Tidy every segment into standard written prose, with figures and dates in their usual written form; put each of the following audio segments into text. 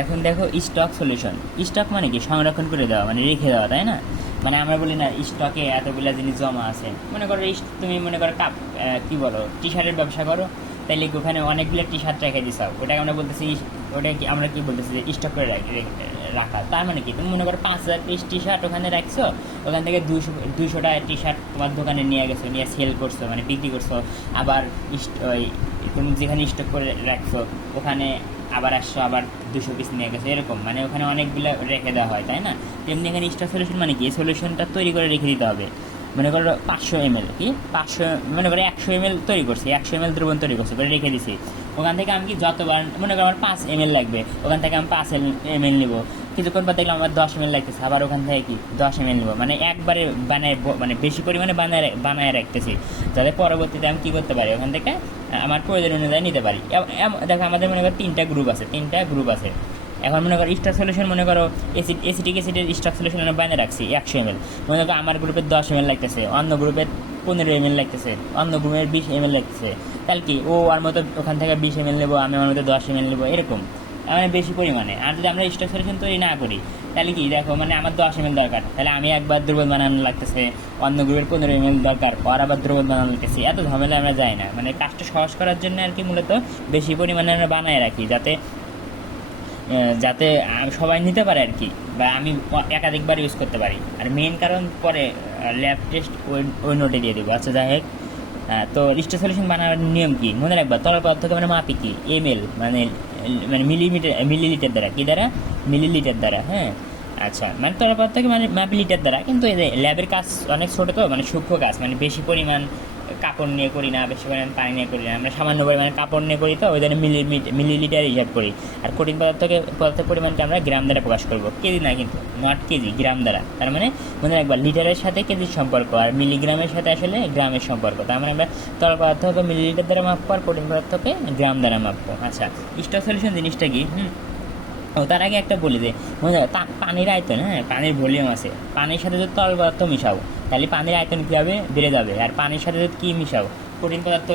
এখন দেখো stock solution. Stock মানে কি? সংরক্ষণ করে দেওয়া, মানে রেখে দেওয়া, তাই না? মানে আমরা বলি না স্টকে এতগুলো জিনিস জমা আছে, মনে করো তুমি মনে করো কি বলো, টি শার্টের ব্যবসা করো, তাইলে ওখানে অনেকগুলো টি শার্ট রেখে দিছাও, ওটাকে আমরা বলতেছি, ওটা কি আমরা কি বলতেছি যে স্টক করে রাখা। তার মানে কি? তুমি মনে করো 5,000 পিস টি শার্ট ওখানে রাখছো, ওখান থেকে 200টা টি শার্ট তোমার দোকানে নিয়ে গেছো, নিয়ে সেল করছো, মানে বিক্রি করছো। আবার তুমি যেখানে স্টক করে রাখছো ওখানে আবার আসছো, আবার 200 পিস নিয়ে গেছো, এরকম মানে ওখানে অনেকগুলো রেখে দেওয়া হয়, তাই না? তেমনি এখানে স্টক সলিউশন মানে কি? এই সলিউশনটা তৈরি করে রেখে দিতে হবে। মনে করো 500 ml, কি 500, মনে করো 100 ml তৈরি করছি, 100 ml দ্রবণ তৈরি করছি, করে রেখে দিছি। ওখান থেকে আমি কি যতবার, মনে করো আমার 5 ml লাগবে, ওখান থেকে আমি 5 ml নিবো। কিছুক্ষণ পর দেখলাম আমার 10 ml লাগতেছে, আবার ওখান থেকে কি 10 ml নিবো, মানে একবারে বানায়, মানে বেশি পরিমাণে বানায় রাখতেছি, যাতে পরবর্তীতে আমি কী করতে পারি, ওখান থেকে আমার প্রয়োজন অনুযায়ী নিতে পারি। দেখো আমাদের মনে করো 3টা গ্রুপ আছে। এখন মনে করো স্টার সলিউশন, মনে করো এসিটিক অ্যাসিডের স্টার সলিউশন আমরা বানিয়ে রাখছি 100 ml। মনে করো আমার গ্রুপের 10 ml লাগতেছে, অন্য গ্রুপের 15 ml লাগতেছে, অন্য গ্রুপের 20 ml লাগতেছে। তাহলে কি ও আর মতো ওখান থেকে 20 ml নেবো, আমি আমার মতো 10 ml নেবো, এরকম মানে বেশি পরিমাণে। আর যদি আমরা স্টার সলিউশন তৈরি না করি, তাহলে কি দেখো, মানে আমার 10 ml দরকার, তাহলে আমি একবার দ্রবণ বানানো লাগতেছে, অন্য গ্রুপের 15 ml দরকার, আর আবার দ্রবণ বানানো লাগতেছে, এত ঝামেলা আমরা যাই না। মানে কাজটা সহজ করার জন্য আর কি মূলত বেশি পরিমাণে আমরা বানায় রাখি, যাতে যাতে সবাই নিতে পারে আর কি, বা আমি একাধিকবার ইউজ করতে পারি। আর মেইন কারণ পরে ল্যাব টেস্ট ওই নোটে দিয়ে দেবো। আচ্ছা যাই হোক, তো স্টার সলিউশন বানানোর নিয়ম কি মনে রাখবা। তরল পদার্থকে মানে মাপি কি? ml, মানে মানে মিলিলিটার দ্বারা, কি দ্বারা? মিলিলিটার দ্বারা, হ্যাঁ। আচ্ছা, মানে তরল পদার্থকে মানে মাপি লিটার দ্বারা। কিন্তু এই যে ল্যাবের কাজ অনেক ছোটো, তো মানে সূক্ষ্ম কাজ, মানে বেশি পরিমাণ কাপড় নিয়ে করি না, বেশি পরিমাণ পানি নিয়ে করি না, আমরা সামান্য পরিমাণে কাপড় নিয়ে করি, তো ওই জন্য মিলিলিটার হিসাব করি। আর কঠিন পদার্থের পরিমাণকে আমরা গ্রাম দ্বারা প্রকাশ করবো, কেজি না কিন্তু, নট কেজি, গ্রাম দ্বারা। তার মানে মনে রাখবা লিটারের সাথে কেজির সম্পর্ক, আর মিলিগ্রামের সাথে আসলে গ্রামের সম্পর্ক। তার মানে আমরা তরল পদার্থকে মিলিলিটার দ্বারা মাপবো, আর কঠিন পদার্থকে গ্রাম দ্বারা মাপবো। আচ্ছা, স্টক সলিউশন জিনিসটা কি? ও তার আগে একটা বলি যে পানির আয়তন, হ্যাঁ, পানির ভলিউম আছে, পানির সাথে যদি তরল পদার্থ মিশাও, তাহলে পানির আয়তন কীভাবে বেড়ে যাবে। আর পানির সাথে যদি কী মিশাও, কঠিন পদার্থ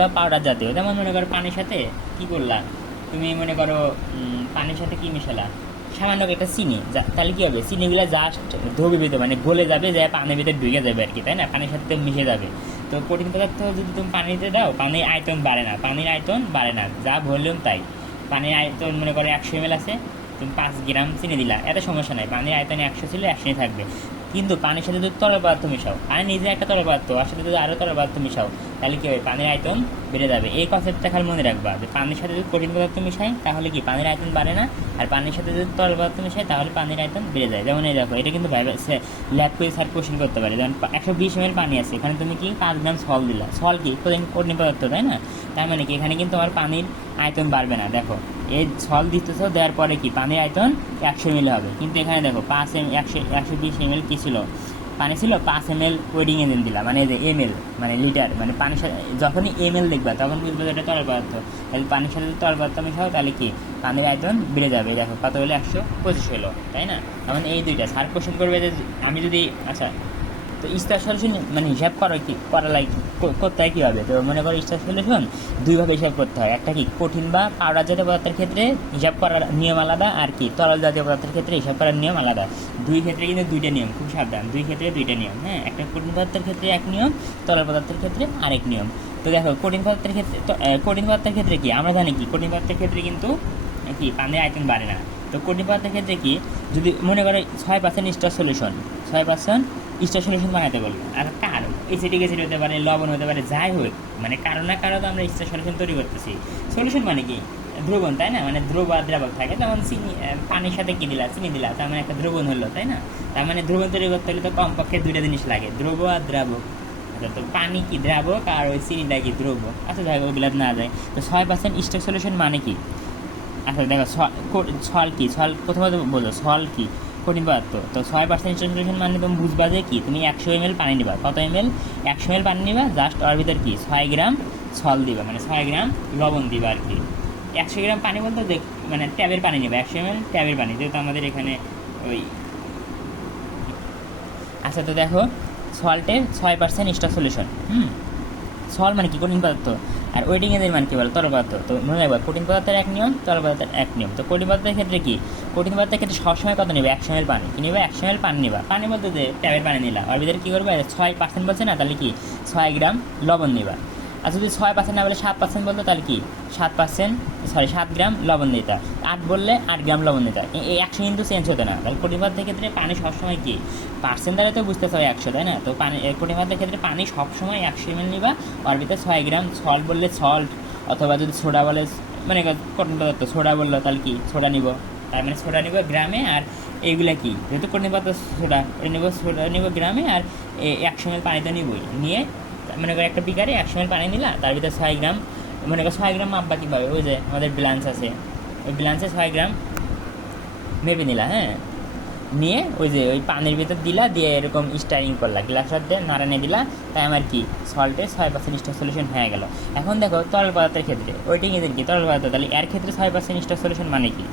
বা পাউডার জাতীয়, যেমন মনে করো পানির সাথে কী করলা তুমি, মনে করো পানির সাথে কী মিশালা, সামান্য একটা চিনি, তাহলে কী হবে, চিনিগুলো জাস্ট দ্রবীভূত, মানে গলে যাবে, যা পানির ভিতরে ঢুকে যাবে আর কি, তাই না? পানির সাথে মিশে যাবে। তো কঠিন পদার্থ যদি তুমি পানিতে দাও, পানির আয়তন বাড়ে না, যা ভলিউম তাই। পানির আয়তন মনে করো 100 ml আছে, তুমি 5 গ্রাম চিনি দিলা, এত সমস্যা নাই, পানির আয়তন 100 ছিল, 100 থাকবে। কিন্তু পানির সাথে যদি তরল পদার্থ মিশাও, পানি নিজে একটা তরল পদার্থ, আর সাথে যদি আরও তরল পদার্থ মিশাও, তাহলে কী হবে, পানির আয়তন বেড়ে যাবে। এই কনসেপ্টটা খালি মনে রাখবা যে পানির সাথে যদি কঠিন পদার্থ মিশাই, তাহলে কি পানির আয়তন বাড়ে না, আর পানির সাথে যদি তরল পদার্থ মিশাই, তাহলে পানির আয়তন বেড়ে যায়। যেমন এই দেখো, এটা কিন্তু ল্যাব করে স্যার কোশ্চেন করতে পারে। যেমন 120 ml পানি আছে, এখানে তুমি কি 5 গ্রাম সল দিলা, সল কি কঠিন পদার্থ, তাই না? তার মানে কি এখানে কিন্তু আমার পানির আয়তন বাড়বে না। দেখো এই সল দিতেছো, দেওয়ার পরে কি পানির আয়তন 100 ml হবে, কিন্তু এখানে দেখো 120 ml কী ছিল, পানি ছিল, 5 ml ওয়েডিং এজেন্ট দিলাম, মানে এই যে ml মানে লিটার, মানে পানির সাথে যখনই ml দেখবা তখন বুঝবো এটা তরল পদার্থ। তাহলে পানির সাথে যদি তরল পদার্থ মিশাও, তাহলে কি পানির আয়তন বেড়ে যাবে। দেখো কত হলো, 125 হলো, তাই না? এখন এই দুইটা স্যার কোশ্চেন করবে যে আমি যদি, আচ্ছা, তো স্টার সলিউশন মানে হিসাব করতে হয় কীভাবে। তো মনে করো স্টার সলিউশন দুইভাবে হিসাব করতে হয়। একটা কি কঠিন বা পাউডার জাতীয় পদার্থের ক্ষেত্রে হিসাব করার নিয়ম আলাদা, আর কি তরল জাতীয় পদার্থের ক্ষেত্রে হিসাব করার নিয়ম আলাদা। দুই ক্ষেত্রে কিন্তু দুইটা নিয়ম, খুব সাবধান, দুই ক্ষেত্রে দুইটা নিয়ম, হ্যাঁ। একটা কঠিন পদার্থের ক্ষেত্রে এক নিয়ম, তরল পদার্থের ক্ষেত্রে আরেক নিয়ম। তো দেখো কঠিন পদার্থের ক্ষেত্রে কি আমরা জানি, কি কঠিন পদার্থের ক্ষেত্রে কিন্তু কি পানির আয়তন বাড়ে না। তো কঠিন পদার্থের ক্ষেত্রে কি, যদি মনে করো 6% স্টার সলিউশন, 6% স্টার সলিউশন বানাতে বলবো, আর কারো এসিটিক অ্যাসিড হতে পারে, লবণ হতে পারে, যাই হোক, মানে কারো না কারো তো আমরা স্টার সলিউশন তৈরি করতেছি। সলিউশন মানে কি দ্রবণ, তাই না? মানে দ্রব আর দ্রাবক থাকে, যেমন চিনি, পানির সাথে কী দিলা, চিনি দিলা, তার মানে একটা দ্রবণ হলো, তাই না? তার মানে দ্রবণ তৈরি করতে হলে তো কমপক্ষে দুইটা জিনিস লাগে, দ্রব আর দ্রাবক। তো পানি কি দ্রাবক, আর ওই চিনিটা কি দ্রব। আচ্ছা যাই হোক, ওগুলো না যায়। তো 6% স্টার সলিউশন মানে কি? আচ্ছা দেখো, ছল কি, ছল প্রথমত বললো, ছল কি কঠিন পদার্থ। তো 6% সলিউশন মানে তুমি বুঝবা যে কি, তুমি 100 ml পানি নিবা, কত ml, 100 ml পানি নিবা, জাস্ট ওর ভিতর কি 6 গ্রাম ছল দিবা, মানে 6 গ্রাম লবণ দিবা আর কি। 100 গ্রাম পানি বলতে মানে ট্যাবের পানি নিবা, 100 ml ট্যাবের পানি, যেহেতু আমাদের এখানে ওই। আচ্ছা তো দেখো সল্টের 6% স্টার সলিউশন, সল মানে কি কঠিন পদার্থ, আর ওয়েটিং এদের মান কি বলে তরল পদার্থ। তো মনে রাখবো কঠিন পদার্থের এক নিয়ম, তরল পদার্থের এক নিয়ম। তো কঠিন পদার্থের ক্ষেত্রে কি, কঠিন পদার্থের ক্ষেত্রে সবসময় কত নেবে 100 ml পানি, কি নেবে 100 ml পানি নেবা। পানি বলতে যে ট্যাবের পানি নিলা, আর ভিতরে কী করবে 6% বলছে না, তাহলে কি 6 গ্রাম লবণ নিবা। আর যদি 6% না বলে 7% বলতো তাহলে কি 7 গ্রাম লবণ দিতা। 8 বললে 8 গ্রাম লবণ দিতা। এই 100 কিন্তু চেঞ্জ হতো না। তাহলে কঠিন পদার্থের ক্ষেত্রে পানি সবসময় কি পার্সেন্ট দ্বারা তো বুঝতে হয় 100, তাই না? তো পানি কঠিন পদার্থের ক্ষেত্রে পানি সবসময় 100 ml নিবা, আর ভিতরে 6 গ্রাম। সল্ট বললে সল্ট, অথবা যদি সোডা বলে মানে কঠিন পদার্থ সোডা বললো তাহলে কি সোডা নিব, তার মানে সোডা নিব গ্রামে। আর এইগুলা কি যেহেতু কঠিন পদার্থ সোডা নিব, সোডা নিব গ্রামে, আর 100 ml পানিতে নিবই। নিয়ে মনে করো একটা বিকারে 100 ml পানি নিলা, তার ভিতরে 6 গ্রাম, মনে করো 6 গ্রাম মাপবা কীভাবে, ওই যে আমাদের ব্যালেন্স আছে, ওই ব্যালেন্সে 6 গ্রাম মেপে নিলা। হ্যাঁ, নিয়ে ওই যে ওই পানির ভিতর দিলা, দিয়ে এরকম স্টারিং করলা, গ্লাসের দিয়ে নাড়ানে দিলা, তাই আমার কি সল্টের 6% স্টার সলিউশন হয়ে গেল। এখন দেখো তরল পদার্থের ক্ষেত্রে ওইটাই এদের কি তরল পদার্থ, তাহলে এর ক্ষেত্রে 6% স্টার সলিউশন মানে কি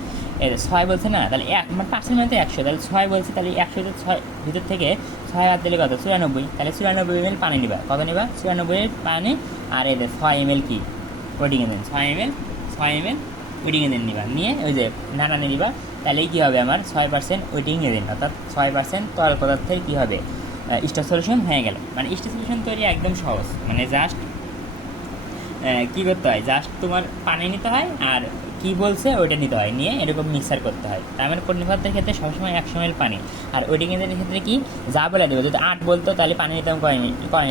6 বলছে না, তাহলে মানে পার্সেন্ট মানে 100, তাহলে 6 বলছে, তাহলে 100 6 ভিতর থেকে 6 হাত দিলে কত 94, তাহলে 94 ml পানি নিবা। কত নিবা 94 পানি, আর এদের 6 ml কি waiting agent, 6 ml waiting agent নিবা। নিয়ে ওই যে নাড়ানে নিবা, তাহলেই কী হবে আমার 6% ওয়েটিং এজেন্ট, অর্থাৎ 6% তরল পদার্থের কী হবে স্টার সলিউশন হয়ে গেল। মানে স্টার সলিউশন তৈরি একদম সহজ, মানে জাস্ট কী করতে হয়, জাস্ট তোমার পানি নিতে হয় আর কী বলছে ওইটা নিতে হয়, নিয়ে এরকম মিক্সার করতে হয়। তার মানে কঠিন পদার্থের ক্ষেত্রে সবসময় 100 ml পানি, আর ওয়েটিং এজেন্টের ক্ষেত্রে কি যা বলে দেবে। যদি 8 বলতো তাহলে পানি নিতাম কয়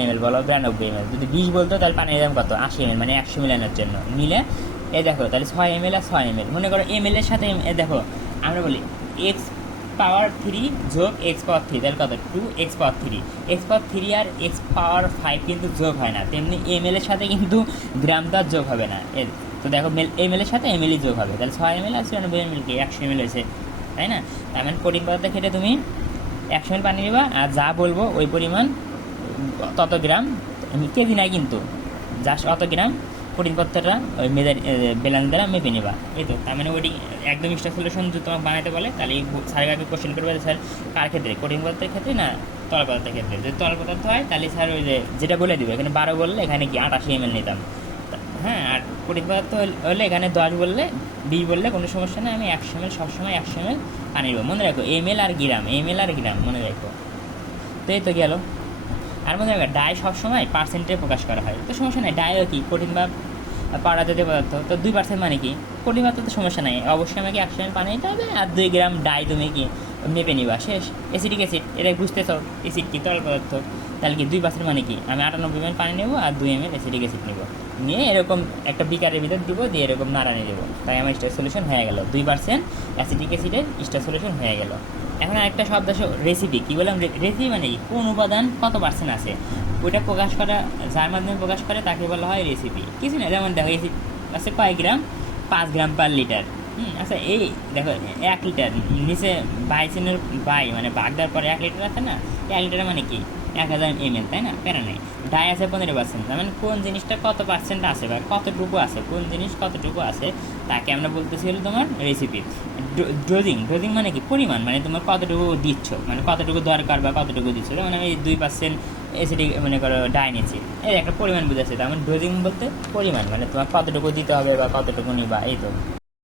ml বলো 92 ml। যদি 20 বলতো তাহলে পানি নিতাম কত 80 ml, মানে 100 মিলানোর জন্য নিলে দেখো তাহলে 6 ml আর 6 ml। মনে করো ml এর সাথে দেখো আমরা বলি x পাওয়ার 3 যোগ x পাওয়ার 3, তাহলে কত 2x পাওয়ার 3। x পাওয়ার 3 আর x পাওয়ার 5 কিন্তু যোগ হয় না, তেমনি ml এর সাথে কিন্তু গ্রাম তো আর যোগ হবে না। তো দেখো ml এর সাথে ml যোগ হবে, তাহলে 6 ml আর 94 ml কি 100 ml হয়েছে, তাই না? তার মানে কঠিন পদার্থের ক্ষেত্রে তুমি 100 ml পানি নেবা, আর যা বলবো ওই পরিমাণ তত গ্রাম, কেজি নাই কিন্তু জাস্ট অত গ্রাম কঠিন পদার্থটা ওই বেলান দ্বারা মেপে নেবা। এই তো তার মানে ওইটি একদম স্টার সলিউশন যদি তোমাকে বানাতে বলে, তাহলে এই স্যারের আগে কোশ্চেন করবে যে স্যার কার ক্ষেত্রে কঠিন পদার্থের ক্ষেত্রে না তরল পদার্থের ক্ষেত্রে। যদি তরল পদার্থ হয় তাহলে স্যার ওই যে যেটা বলে দেবে, এখানে 12 বললে এখানে কি 88 ml নিতাম। হ্যাঁ, আর কঠিন পদার্থ হলে এখানে 10 বললে 20 বললে কোনো সমস্যা নেই, আমি 100 ml সবসময় 100 ml পানি নেবো। মনে রাখো ml আর গ্রাম মনে রাখো। তো এই তো গেল। আর মনে রাখো ডাই সবসময় পার্সেন্টে প্রকাশ করা হয়, তো সমস্যা নেই। ডাইও কি কঠিন বা পাউডার জাতীয় পদার্থ, তো 2% মানে কি কঠিন পদার্থ, তো সমস্যা নেই। অবশ্যই আমাকে 100 ml পানি নিতে হবে, আর 2 গ্রাম ডাই তুমি কি মেপে নিবা, শেষ। অ্যাসিডিক অ্যাসিড, এটা বুঝতেছ অ্যাসিড কি তরল পদার্থ, তাহলে কি 2% মানে কি আমি 98 ml পানি নেবো আর 2 ml অ্যাসিডিক অ্যাসিড নেবো, নিয়ে এরকম একটা বিকারের ভিতর দিব, দিয়ে এরকম নাড়ানি দেবো, তাই আমার স্টার সলিউশন হয়ে গেল। 2% অ্যাসিডিক অ্যাসিডের স্টার সলিউশন হয়ে গেল। এখন আরেকটা শব্দ আছে রেসিপি। কী বললাম রেসিপি মানে কি কোন উপাদান কত পার্সেন্ট আছে ওইটা প্রকাশ করা, যার মাধ্যমে প্রকাশ করে তাকে বলা হয় রেসিপি। কিছু না, যেমন দেখো এসিড আছে কয় গ্রাম 5 গ্রাম পার লিটার। আচ্ছা এই দেখো 1 লিটার নিচে বাইসেনের মানে ভাগ দেওয়ার পরে 1 লিটার আছে না, 1 লিটার মানে কি 1000 ml, তাই না? প্যারা নেই। ডাই আছে 15%, তার মানে কোন জিনিসটা কত পার্সেন্ট আছে বা কতটুকু আছে, কোন জিনিস কতটুকু আছে তাকে আমরা বলতেছি হলো তোমার রেসিপি। ডোজিং মানে কি পরিমাণ, মানে তোমার কতটুকু দিচ্ছ, মানে কতটুকু দরকার বা কতটুকু দিচ্ছ। মানে আমি 2% অ্যাসিডিক মনে করো ডাই নিচ্ছি, এই একটা পরিমাণ বুঝাচ্ছে। তার মানে ডোজিং বলতে পরিমাণ, মানে তোমার কতটুকু দিতে হবে বা কতটুকু নিবা, এই তো।